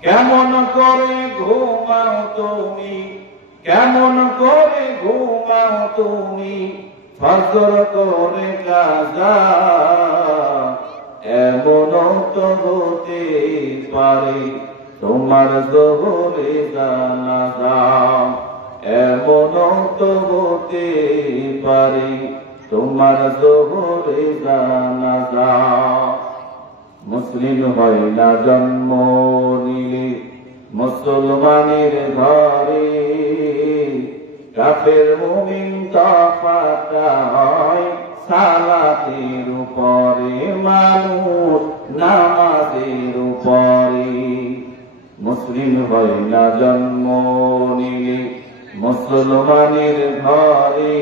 কেমন করে ঘুমাও তুমি? কেমন করে ঘুমাও তুমি? ফজর করে কাজা। এমন তো হতে পারে তোমার জোহরে জানাজা। এমন তো হতে পারে তোমার জোহরে জানাজা। মুসলিম হয় না জন্ম নিলে মুসলমানের ঘরে কাফের মুমিন তফাতা হয় সালাতের উপরে, মানুষ নামাজের উপরে। মুসলিম হয় না জন্ম নিলে, মুসলমানের ঘরে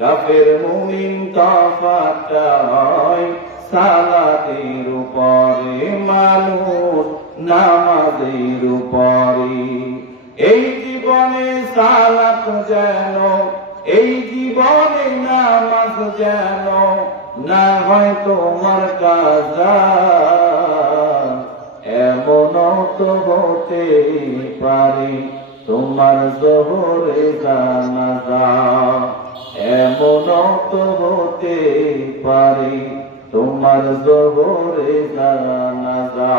কাফের মুমিন তফাতা হয় সালাতের উপরে, মানুষ নামাজের উপরে। এই জীবনে সালাত যেন, এই জীবনে নামাজ যেন না হয় তোমার কাজা এমন তো হতে পারে তোমার জোহরে জানাজা। এমন তো হতে পারে তোমার জোহরে জানাজা।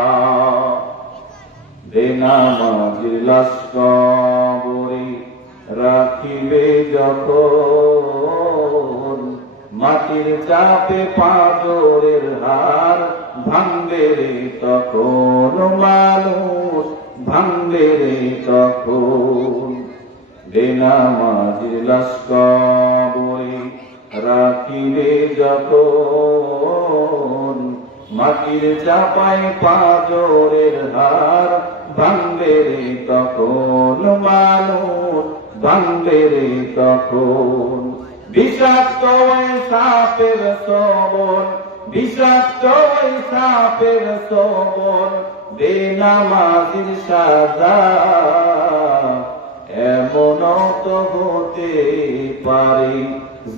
বেনামাজির লাশ কবরে রাখিবে যখন। মাটির চাপে পাঁজরের হার ভাঙবে রে তখন, মানুষ ভাঙবে রে তখন। বেনামাজির লাশ কবরে রাখিবে যখন। মাটির চাপায় পাজরের হার ভাঙবে রে তখন মানুষ ভাঙবে রে তখন। বিষাক্ত ওই সাপের সবল বিষাক্ত ওই সাপের সবল বেনামাজির সাজা। এমন তো হতে পারে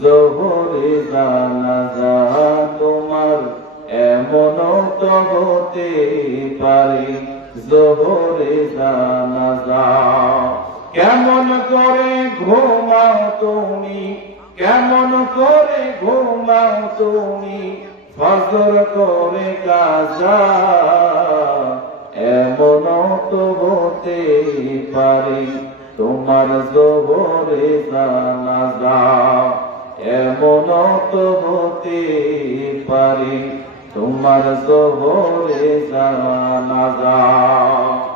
জোহরে জানাজা তোমার, এমন তো হতে পারে জোহরে জানাজা। কেমন করে ঘুমাও তুমি? কেমন করে ঘুমাও তুমি? ফজর করে কাজা। এমন তো হতে পারে তোমার জোহরে জানাজা। এমন তো হতে তোমার কবরে জানা যাও।